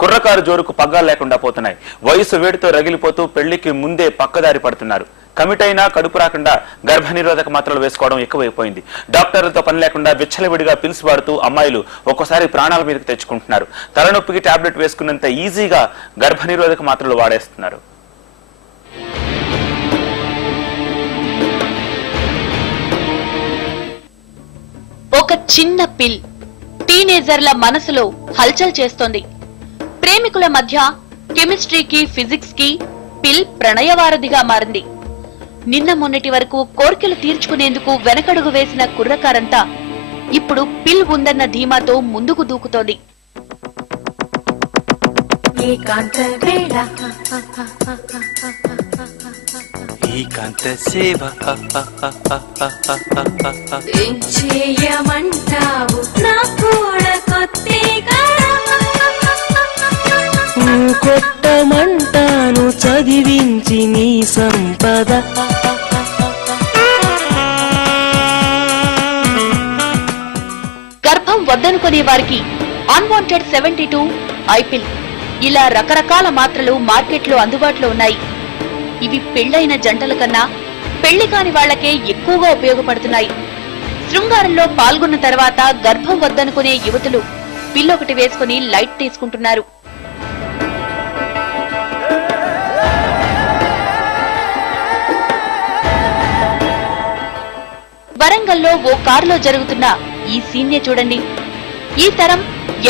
కుర్రకారు జోరుకు పగ్గాలు లేకుండా పోతున్నాయి. వయసు వేడితో రగిలిపోతూ పెళ్లికి ముందే పక్కదారి పడుతున్నారు. కమిట్ అయినా కడుపు రాకుండా గర్భనిరోధక మాత్రలు వేసుకోవడం ఎక్కువైపోయింది. డాక్టర్లతో పని లేకుండా విచ్చలవిడిగా పిల్స్ వాడుతూ అమ్మాయిలు ఒక్కోసారి ప్రాణాల మీదకి తెచ్చుకుంటున్నారు. తలనొప్పికి టాబ్లెట్ వేసుకున్నంత ఈజీగా గర్భనిరోధక మాత్రలు వాడేస్తున్నారు. ఒక చిన్న పిల్ టీనేజర్ల మనసులో హల్చల్ చేస్తోంది. ప్రేమికుల మధ్య కెమిస్ట్రీకి ఫిజిక్స్ కి పిల్ ప్రణయవారధిగా మారింది. నిన్న మొన్నటి వరకు కోర్కెలు తీర్చుకునేందుకు వెనకడుగు వేసిన కుర్రకారంతా ఇప్పుడు పిల్ ఉందన్న ధీమాతో ముందుకు దూకుతోంది. కొట్టమంటాను చదివించి నీ సంపద. గర్భం వద్దనుకునే వారికి అన్వాంటెడ్ 72 ఐపిల్ ఇలా రకరకాల మాత్రలు మార్కెట్లో అందుబాటులో ఉన్నాయి. ఇవి పెళ్లైన జంటల కన్నా పెళ్లి కాని వాళ్లకే ఎక్కువగా ఉపయోగపడుతున్నాయి. శృంగారంలో పాల్గొన్న తర్వాత గర్భం వద్దనుకునే యువతులు పిల్లొకటి వేసుకుని లైట్ తీసుకుంటున్నారు. వరంగల్లో ఓ కారులో జరుగుతున్న ఈ సీన్నే చూడండి. ఈ తరం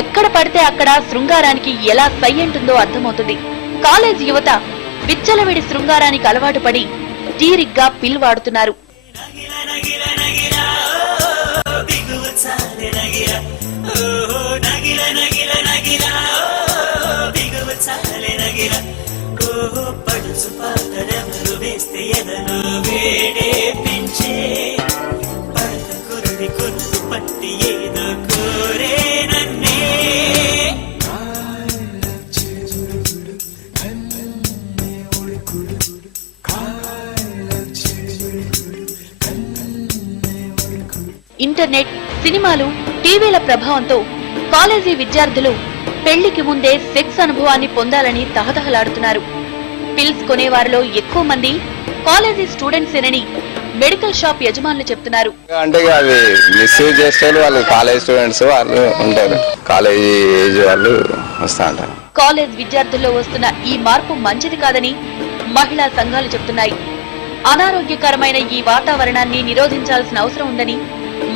ఎక్కడ పడితే అక్కడ శృంగారానికి ఎలా సై అంటుందో అర్థమవుతుంది. కాలేజీ యువత విచ్చలవిడి శృంగారానికి అలవాటు పడి తీరిగ్గా పిల్ వాడుతున్నారు. ఇంటర్నెట్, సినిమాలు, టీవీల ప్రభావంతో కాలేజీ విద్యార్థులు పెళ్లికి ముందే సెక్స్ అనుభవాన్ని పొందాలని తహతహలాడుతున్నారు. పిల్స్ కొనేవారిలో ఎక్కువ మంది కాలేజీ స్టూడెంట్సేనని మెడికల్ షాప్ యజమానులు చెప్తున్నారు. అంటే అది మిస్యూజ్ చేసే వాళ్ళు కాలేజ్ స్టూడెంట్స్ వాళ్ళు ఉంటారు, కాలేజీ ఏజ్ వాళ్ళు వస్తా ఉంటారు. కాలేజ్ విద్యార్థుల్లో వస్తున్న ఈ మార్పు మంచిది కాదని మహిళా సంఘాలు చెప్తున్నాయి. అనారోగ్యకరమైన ఈ వాతావరణాన్ని నిరోధించాల్సిన అవసరం ఉందని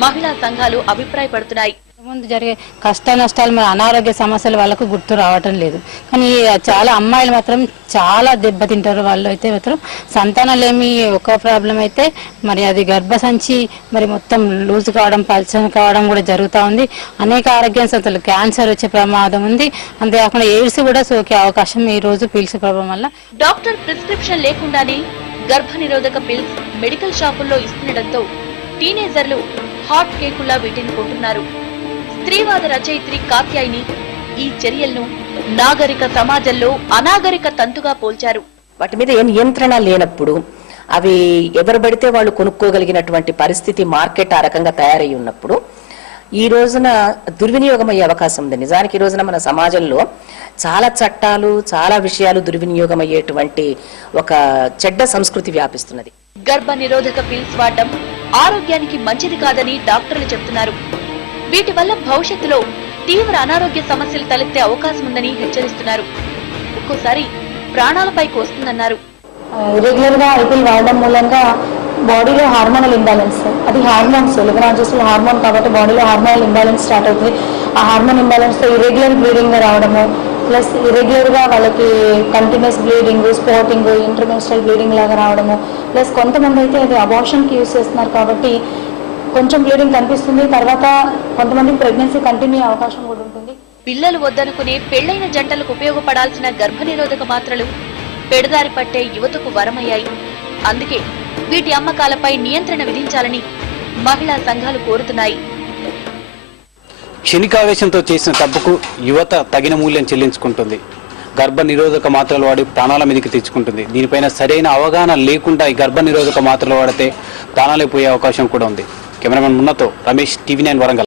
మహిళా సంఘాలు అభిప్రాయపడుతున్నాయి. ముందు జరిగే కష్ట నష్టాలు మన అనారోగ్య సమస్యలు వాళ్ళకు గుర్తు రావటం లేదు. కానీ చాలా అమ్మాయిలు మాత్రం చాలా దెబ్బతింటారు. వాళ్ళు అయితే మాత్రం సంతానాలేమి ఒక ప్రాబ్లం అయితే మరి అది గర్భసంచి మరి మొత్తం లూజ్ కావడం, పల్చన కావడం కూడా జరుగుతూ ఉంది. అనేక ఆరోగ్య సమస్యలు, క్యాన్సర్ వచ్చే ప్రమాదం ఉంది. అంతేకాకుండా ఎయిడ్స్ కూడా సోకే అవకాశం ఈ రోజు పిల్స్ ప్రభావం వల్ల. డాక్టర్ ప్రిస్క్రిప్షన్ లేకుండానే గర్భ నిరోధక పిల్స్ మెడికల్ షాపుల్లో ఇస్తుండటంతో టీనేజర్లు హాట్ కేకుల్లా వీటిని కొంటున్నారు. స్త్రీవాద రచయిత్రి కాత్యాయిని ఈ చర్యలను నాగరిక సమాజంలో అనాగరిక తంతుగా పోల్చారు. వాటి మీద ఏ నియంత్రణ లేనప్పుడు అవి ఎవరు పడితే వాళ్ళు కొనుక్కోగలిగినటువంటి పరిస్థితి మార్కెట్ ఆ రకంగా తయారై ఉన్నప్పుడు ఈ రోజున దుర్వినియోగం అయ్యే అవకాశం ఉంది. నిజానికి ఈ రోజున మన సమాజంలో చాలా చట్టాలు, చాలా విషయాలు దుర్వినియోగం అయ్యేటువంటి ఒక చెడ్డ సంస్కృతి వ్యాపిస్తున్నది. గర్భ నిరోధక పిల్స్ వాడటం ఆరోగ్యానికి మంచిది కాదని డాక్టర్లు చెప్తున్నారు. వీటి వల్ల భవిష్యత్తులో తీవ్ర అనారోగ్య సమస్యలు తలెత్తే అవకాశం ఉందని హెచ్చరిస్తున్నారు. ఒక్కోసారి ప్రాణాలపైకి వస్తుందన్నారు. రెగ్యులర్ గా ఐపిల్ వాడడం మూలంగా బాడీలో హార్మోనల్ ఇంబ్యాలెన్స్, అది హార్మోన్స్ లిబనాజిస్టల్ హార్మోన్ కాబట్టి బాడీలో హార్మోనల్ ఇంబ్యాలెన్స్ స్టార్ట్ అవుతుంది. ఆ హార్మోన్ ఇంబ్యాలెన్స్ తో ఇరెగ్యులర్ బ్లీడింగ్ రావడము, ప్లస్ ఇరెగ్యులర్ గా వాళ్ళకి continuous bleeding, spotting, intermenstrual bleeding లాగా రావడము, ప్లస్ కొంతమంది అయితే అది అబార్షన్ కి యూజ్ చేస్తున్నారు కాబట్టి కొంచెం బ్లీడింగ్ కనిపిస్తుంది. తర్వాత కొంతమంది ప్రెగ్నెన్సీ కంటిన్యూ అవకాశం కూడా ఉంటుంది. పిల్లలు వద్దనుకునే పెళ్లైన జంటలకు ఉపయోగపడాల్సిన గర్భనిరోధక మాత్రలు పెడదారి పట్టే యువతకు వరమయ్యాయి. అందుకే వీటి అమ్మకాలపై నియంత్రణ విధించాలని మహిళా సంఘాలు కోరుతున్నాయి. క్షణికావేశంతో చేసిన తప్పుకు యువత తగిన మూల్యం చెల్లించుకుంటుంది. గర్భ నిరోధక మాత్రలు వాడి ప్రాణాల మీదకి తెచ్చుకుంటుంది. దీనిపైన సరైన అవగాహన లేకుండా ఈ గర్భ నిరోధక మాత్రలు వాడితే ప్రాణాలే పోయే అవకాశం కూడా ఉంది. కెమెరామెన్ మున్నతో రమేష్, TV9 వరంగల్.